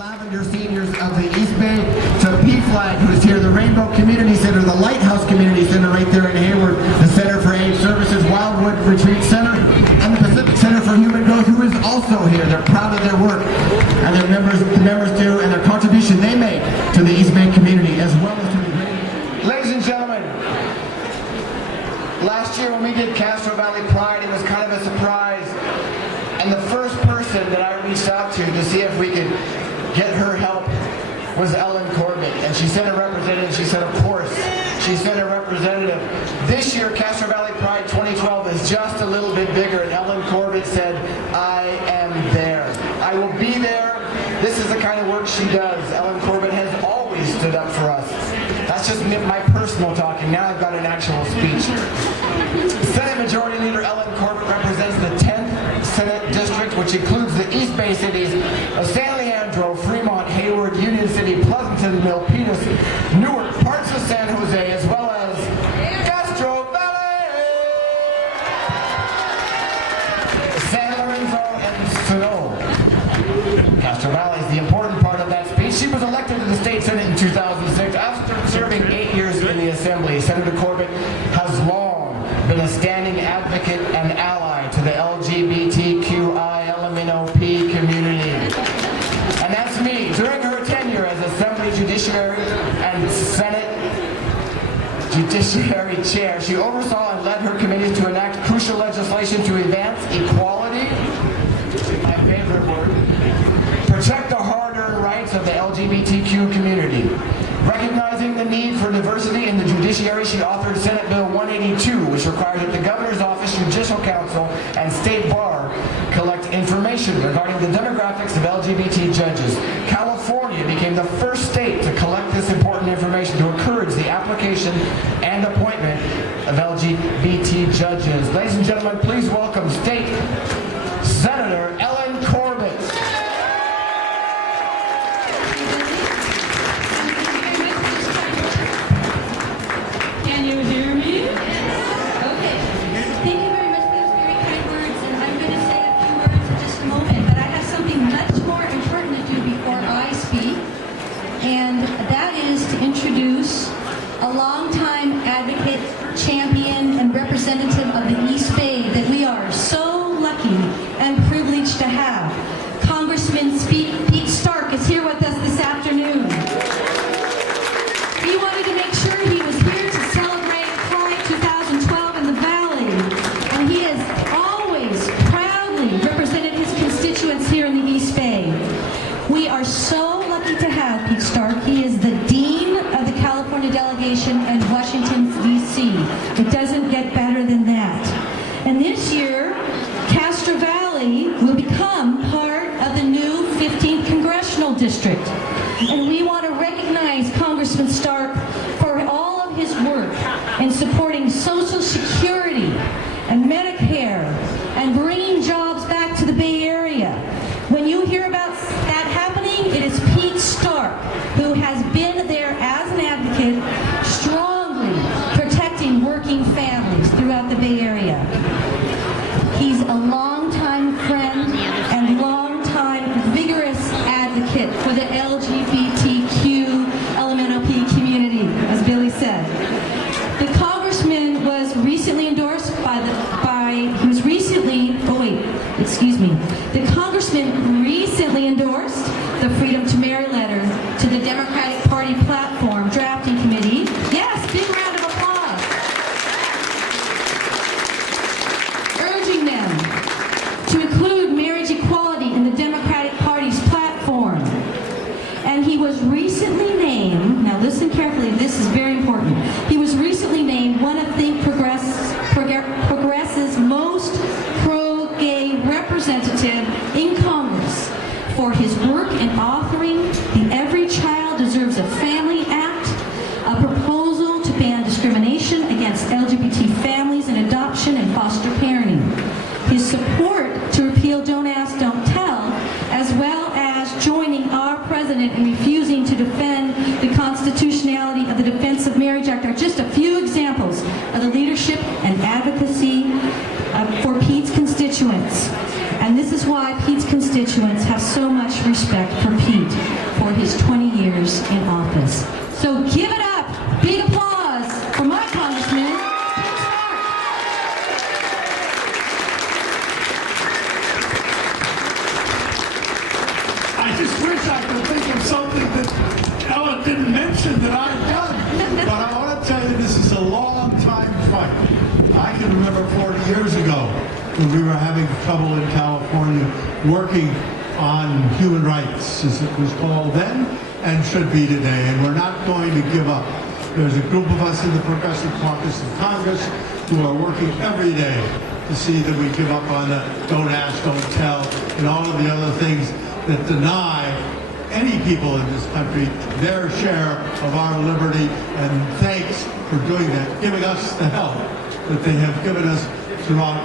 Lavender Seniors of the East Bay, to PFLAG, who is here, the Rainbow Community Center, the Lighthouse Community Center right there in Hayward, the Center for AIDS Services, Wildwood Retreat Center, and the Pacific Center for Human Growth, who is also here. They're proud of their work, and the members do, and their contribution they make to the East Bay community, as well as to the great. Ladies and gentlemen, last year when we did Castro Valley Pride, it was kind of a surprise. And the first person that I reached out to see if we could get her help was Ellen Corbett. And she sent a representative. She said, of course. She sent a representative. This year, Castro Valley Pride 2012 is just a little bit bigger. And Ellen Corbett said, I am there. I will be there. This is the kind of work she does. Ellen Corbett has always stood up for us. That's just my personal talking. Now I've got an actual speech. Senate Majority Leader Ellen Corbett represents the 10th Senate District, which includes the East Bay cities of San Leandro, Fremont, Hayward, Union City, Pleasanton, Milpitas, Newark, parts of San Jose, as well as Castro Valley, San Lorenzo, and Sonoma. Castro Valley is the important part of that speech. She was elected to the state Senate in 2006. After serving 8 years in the Assembly, Senator Corbett has long been a standing advocate and ally to the LGBTQI LMNOP community. And that's me. During her tenure as Assembly Judiciary and Senate Judiciary Chair, she oversaw and led her committees to enact crucial legislation to advance equality, my favorite word, protect the hard-earned rights of the LGBTQ community. Recognizing the need for diversity in the judiciary, she authored Senate Bill 182, which required that the Governor's Office, Judicial Council, and State Bar collect information regarding the demographics of LGBT judges. California became the first state to collect this important information to encourage the application and appointment of LGBT judges. Ladies and gentlemen, please welcome State Senator Ellen Corbett. Can you hear me? Okay. Thank you very much for those very kind words, and I'm going to say a few words in just a moment, but I have something much more important to do before I speak, and that is to introduce a longtime advocate, champion, and representative of the East Bay that we are so lucky and privileged to have. Congressman Pete Stark is here with us this afternoon. He wanted to make sure he was here to celebrate Pride 2012 in the Valley, and he has always proudly represented his constituents here in the East Bay. We are so lucky to have Pete Stark. He is the Dean of the California delegation in Washington, D.C. It doesn't get better than that. And this year, Castro Valley will become part of the new 15th Congressional District. And we want to recognize Congressman Stark for all of his work in supporting Social Security and Medicare and bringing jobs back to the Bay Area. When you hear about that happening, it is Pete Stark who has been there as an advocate, strongly protecting working families throughout the Bay Area. He's a longtime friend and longtime vigorous advocate for the LGBTQ LMNOP community, as Billy said. The congressman was recently endorsed The congressman recently endorsed the Freedom to Marry letter to the Democratic Party platform drafting committee. Yes, big round of applause. Urging them to include marriage equality in the Democratic Party's platform. And he was recently named, now listen carefully, this is very important, he was recently named one of Think Progress's most pro-gay representative in Congress for his work in authoring the Every Child Deserves a Family Act, a proposal to ban discrimination against LGBT families in adoption and foster parenting. His support to repeal Don't Ask, Don't Tell, as well as joining our president in refusing to defend the constitutionality of the Defense of Marriage Act are just a few examples of the leadership and advocacy for Pete's constituents. And this is why Pete's constituents have so much respect for Pete. for his 20 years in office. So give it up, big applause for my Congressman. I just wish I could think of something that Ellen didn't mention that I've done. But I want to tell you, this is a long time fight. I can remember 40 years ago when we were having trouble in California working on human rights, as it was called then, and should be today. And we're not going to give up. There's a group of us in the Progressive Caucus of Congress who are working every day to see that we give up on the don't ask, don't tell, and all of the other things that deny any people in this country their share of our liberty. And thanks for doing that, giving us the help that they have given us throughout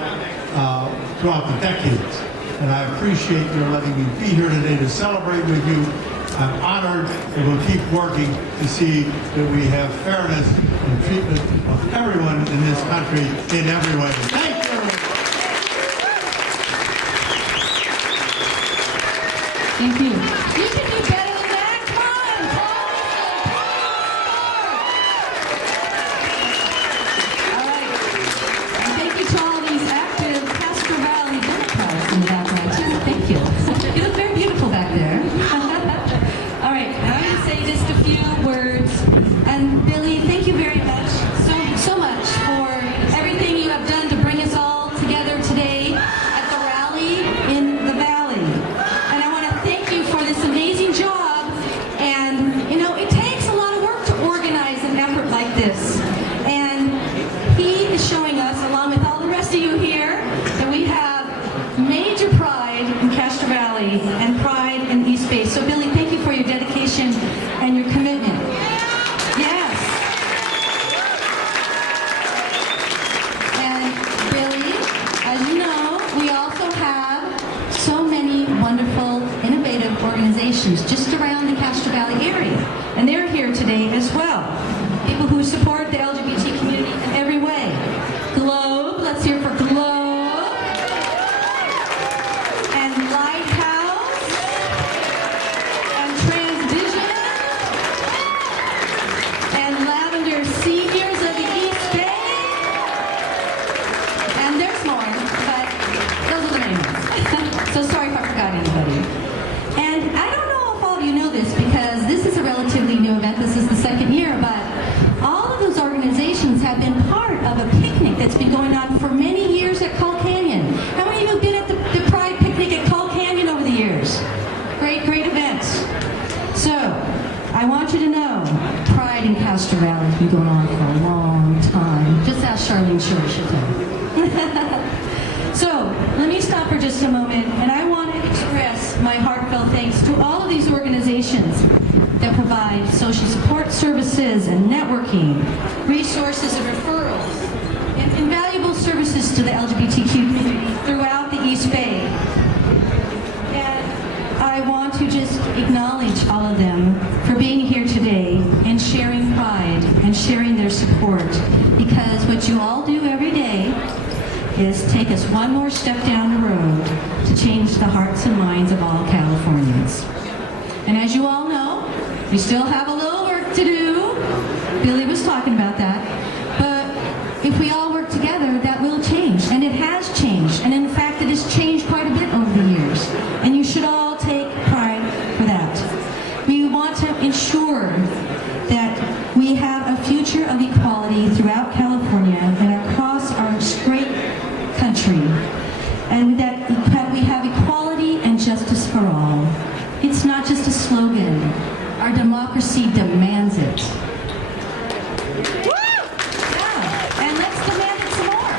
the decades. And I appreciate your letting me be here today to celebrate with you. I'm honored, and we'll keep working to see that we have fairness and treatment of everyone in this country in every way. Thank you. Thank you. You can do better than that. Come on, all right. And thank you to all these active Castro Valley Democrats in the background, too. Thank you. You look very beautiful back there. All right, now I'm going to say just a few words. And Billy, thank you very much, so much for everything you have done to bring us all together today at the rally in the Valley. And I want to thank you for this amazing job. And, you know, it takes a lot of work to organize an effort like this. And he is showing us, along with all the rest of you here, that we have major pride in Castro Valley and pride in the East Bay. So, Billy, thank you for your dedication and your commitment. Yes. And Billy, as you know, we also have so many wonderful, innovative organizations just around the Castro Valley area. And they're here today as well. People who support the LGBT community in every way. Globe, let's hear for Globe. And Lighthouse. And Transvision. And Lavender Seniors of the East Bay. And there's more, but those are the main ones. So sorry if I forgot anybody. And I don't know if all of you know this because this is a relatively new event. This is the second year, but all of those organizations have been part of a picnic that's been going on for many years at Call Canyon. How many of you have been at the Pride picnic at Call Canyon over the years? Great, great events. So, I want you to know, Pride in Castro Valley has been going on for a long time. Just ask Charlene Shore, she'll tell you. So, let me stop for just a moment, and I want to express my heartfelt thanks to all of these organizations that provide social support services and networking, resources and referrals, and invaluable services to the LGBTQ community throughout the East Bay. And I want to just acknowledge all of them for being here today and sharing pride and sharing their support, because what you all do every day is take us one more step down the road to change the hearts and minds of all Californians. And as you all know, we still have a little work to do. Billy was talking about that. But if we all work together, that will change. And it has changed. And in fact, it has changed quite a bit over the years. And you should all take pride for that. We want to ensure that we have a future of equality throughout California and across our great country. And that we have equality and justice for all. It's not just a slogan. Our democracy demands it. Yeah, and let's demand it some more.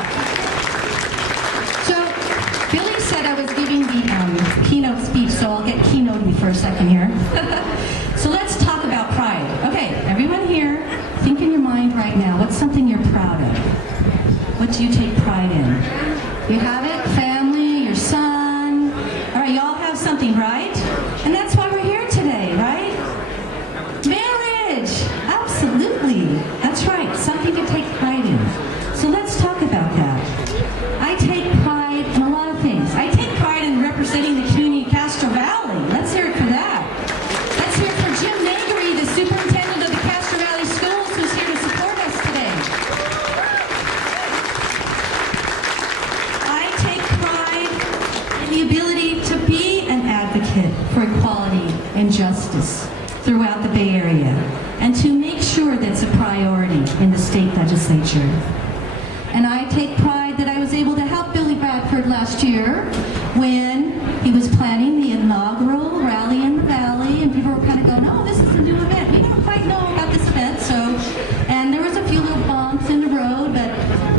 So, Billy said I was giving the keynote speech, so I'll get keynoted for a second here. So let's talk about pride. Okay, everyone here, think in your mind right now, what's something you're proud of? What do you take pride in? You have it? Family, your son? All right, you all have something, right? And that's why we're here today, right? Marriage! Absolutely. That's right. Something to take pride in. So let's talk about that. I take pride in a lot of things. I take pride in representing the community of Castro Valley. Let's hear it for that. Let's hear it and justice throughout the Bay Area, and to make sure that's a priority in the state legislature. And I take pride that I was able to help Billy Bradford last year when he was planning the inaugural rally in the Valley, and people were kind of going, oh, this is a new event. We don't quite know about this event. And there was a few little bumps in the road, but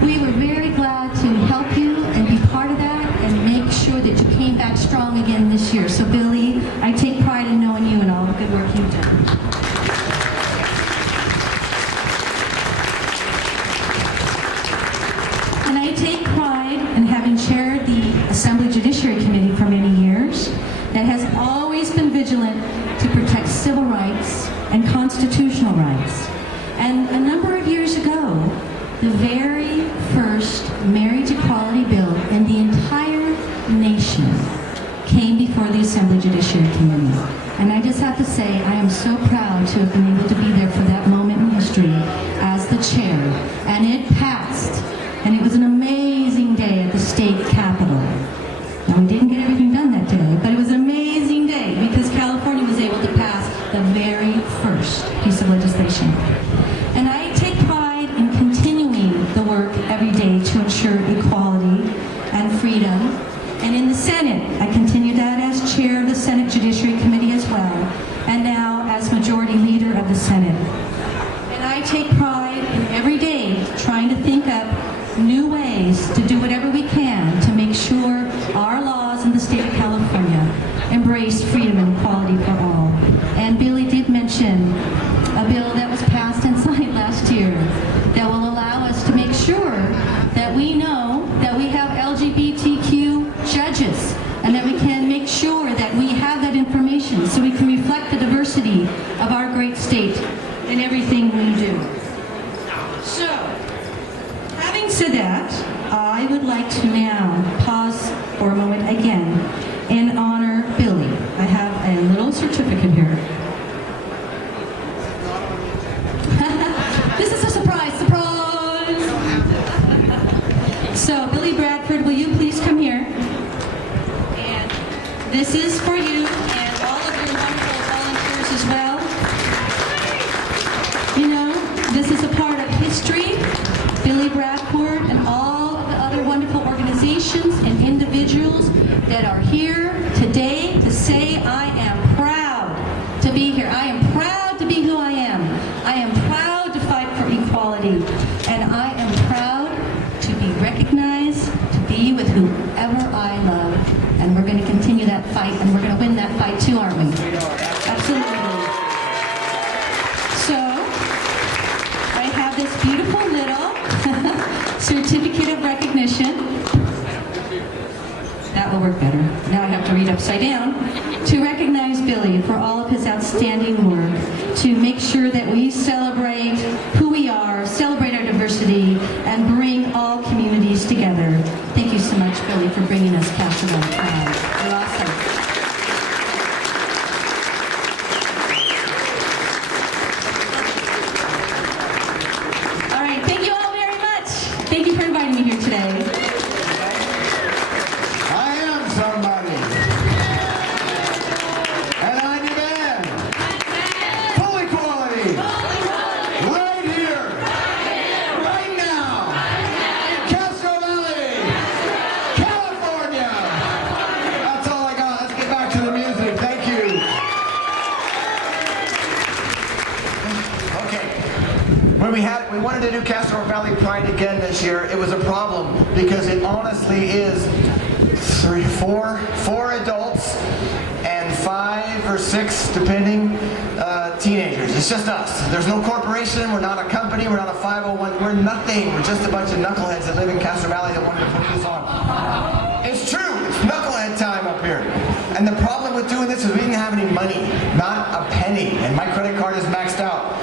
we were very glad to help you and be part of that and make sure that you came back strong again this year. So Billy, I take pride in knowing you and all the good work you've done. And I take pride in having chaired the Assembly Judiciary Committee for many years that has always been vigilant to protect civil rights and constitutional rights. And a number of years ago, the very first marriage equality bill in the entire nation came before the Assembly Judiciary Committee. And I just have to say, I am so proud to have been able to be there for that moment in history as the chair. And it passed. And it was an amazing day at the state capitol. Now, we didn't get everything done that day, but it was an amazing day because California was able to pass the very first piece of legislation. And I take pride in continuing the work every day to ensure equality and freedom. And in the Senate, I continue that as chair of the Senate Judiciary Committee as well, and now as majority leader of the Senate. And I take pride in every day trying to think up new ways to do whatever we can to make sure our laws in the state of California embrace freedom and equality for all. And Billy did mention a bill that was passed and signed last year that will allow us to make sure that we know that we have LGBTQ judges and that we can make sure that we have that information so we can reflect the diversity of our great state in everything we do. So, having said that, I would like to now pause for a moment again and honor Billy. I have a little certificate here. This is a surprise. So, Billy Bradford, will you please come here? And this is for you and all of your wonderful volunteers as well. You know, this is a part of history. Billy Bradford and all of the other wonderful organizations and individuals that are here today to say, I am proud to be here. I am proud to be who I am. I am proud to fight for equality. And I am proud to be recognized, to be with whoever I love. And we're going to continue that fight, and we're going to win that fight too, aren't we? Absolutely. So, I have this beautiful little certificate of recognition. That will work better. Now I have to read upside down. To recognize Billy for all of his outstanding work, to make sure that we celebrate who we are, celebrate our diversity, and bring all communities together. Thank you so much, Billy, for bringing us Castro. You're awesome. All right, thank you all very much. Thank you for inviting me here today. I am somebody. And I demand full equality. Right here. Right now. In Castro Valley. California. That's all I got. Let's get back to the music. Thank you. Okay. When we wanted to do Castro Valley Pride again this year, it was a problem because it honestly is four adults and 5 or 6, depending, teenagers. It's just us. There's no corporation. We're not a company. We're not a 501. We're nothing. We're just a bunch of knuckleheads that live in Castro Valley that wanted to put this on. It's true. It's knucklehead time up here. And the problem with doing this is we didn't have any money. Not a penny. And my credit card is maxed out.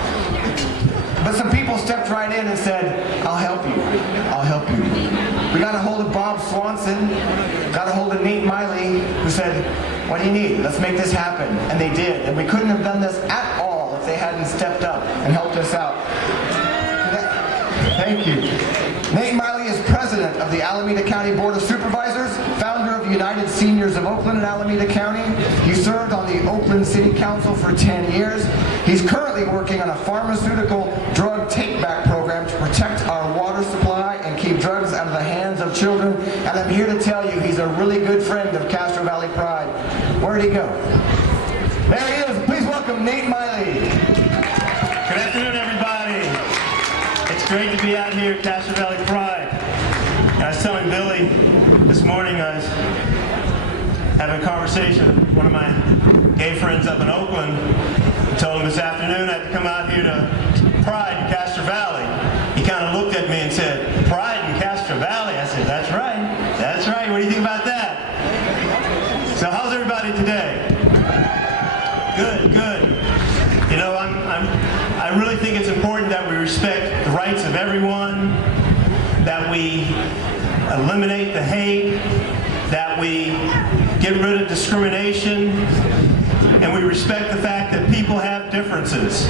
But some people stepped right in and said, I'll help you. I'll help you. We got a hold of Bob Swanson, got a hold of Nate Miley, who said, what do you need? Let's make this happen. And they did. And we couldn't have done this at all if they hadn't stepped up and helped us out. Thank you. Nate Miley is president of the Alameda County Board of Supervisors, founder of the United Seniors of Oakland and Alameda County. He served on the Oakland City Council for 10 years. He's currently working on a pharmaceutical drug take-back program to protect our water supply and keep drugs out of the hands of children. And I'm here to tell you he's a really good friend of Castro Valley Pride. Where'd he go? There he is. Please welcome Nate Miley. Good afternoon, everybody. It's great to be out here at Castro Valley Pride. I was telling Billy this morning, I was having a conversation with one of my gay friends up in Oakland. I told him this afternoon I had to come out here to Pride in Castro Valley. He kind of looked at me and said, "Pride in Castro Valley?" I said, "That's right. That's right. What do you think about that?" So how's everybody today? Good, good. You know, I really think it's important that we respect the rights of everyone, that we eliminate the hate, that we get rid of discrimination, and we respect the fact that people have differences.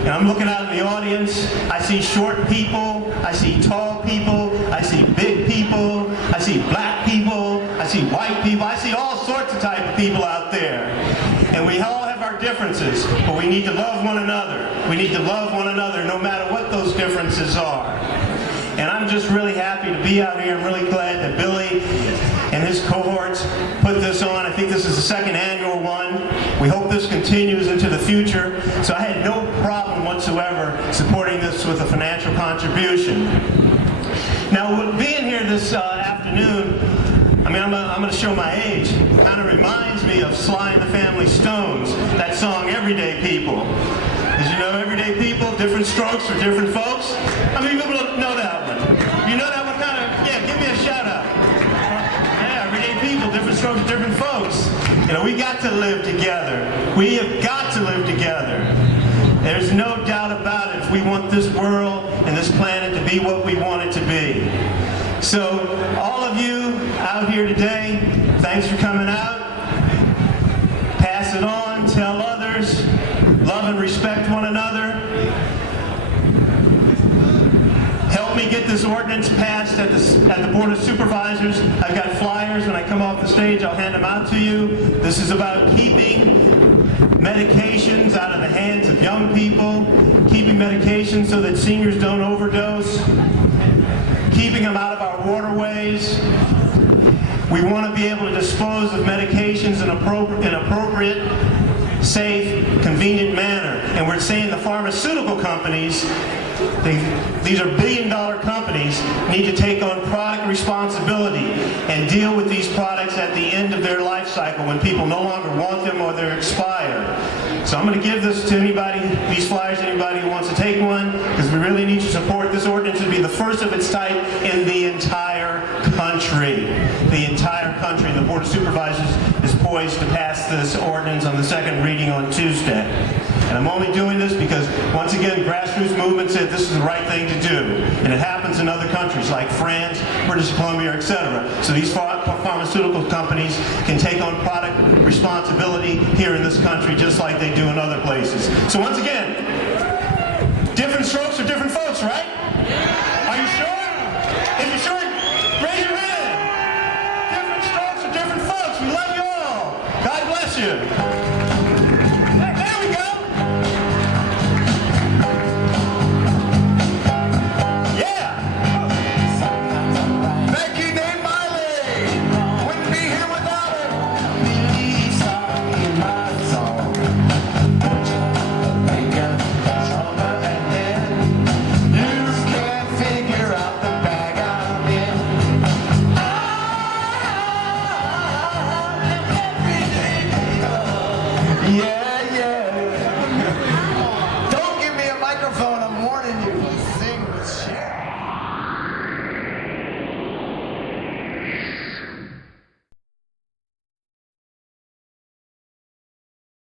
And I'm looking out in the audience, I see short people, I see tall people, I see big people, I see black people, I see white people, I see all sorts of type of people out there. And we all have our differences, but we need to love one another. We need to love one another no matter what those differences are. And I'm just really happy to be out here. I'm really glad that Billy and his cohorts put this on. I think this is the second annual one. We hope this continues into the future. So I had no problem whatsoever supporting this with a financial contribution. Now, being here this afternoon, I mean, I'm going to show my age. It kind of reminds me of Sly and the Family Stones, that song, Everyday People. Did you know Everyday People, different strokes for different folks? How many people know that one? You know that one kind of, yeah, give me a shout out. Yeah, Everyday People, different strokes for different folks. You know, we got to live together. We have got to live together. There's no doubt about it if we want this world and this planet to be what we want it to be. So, all of you out here today, thanks for coming out. Pass it on, tell others, love and respect one another. Help me get this ordinance passed at the Board of Supervisors. I've got flyers. When I come off the stage, I'll hand them out to you. This is about keeping medications out of the hands of young people, keeping medications so that seniors don't overdose, keeping them out of our waterways. We want to be able to dispose of medications in an appropriate, safe, convenient manner. And we're saying the pharmaceutical companies, these are billion-dollar companies, need to take on product responsibility and deal with these products at the end of their life cycle when people no longer want them or they're expired. So I'm going to give this to anybody, these flyers, anybody who wants to take one, because we really need to support this ordinance to be the first of its type in the entire country. The entire country. And the Board of Supervisors is poised to pass this ordinance on the second reading on Tuesday. And I'm only doing this because, once again, grassroots movement said this is the right thing to do. And it happens in other countries like France, British Columbia, etc. So these pharmaceutical companies can take on product responsibility here in this country just like they do in other places. So once again, different strokes for different folks, right? Are you sure? If you're sure, raise your hand. Different strokes for different folks. We love you all. God bless you.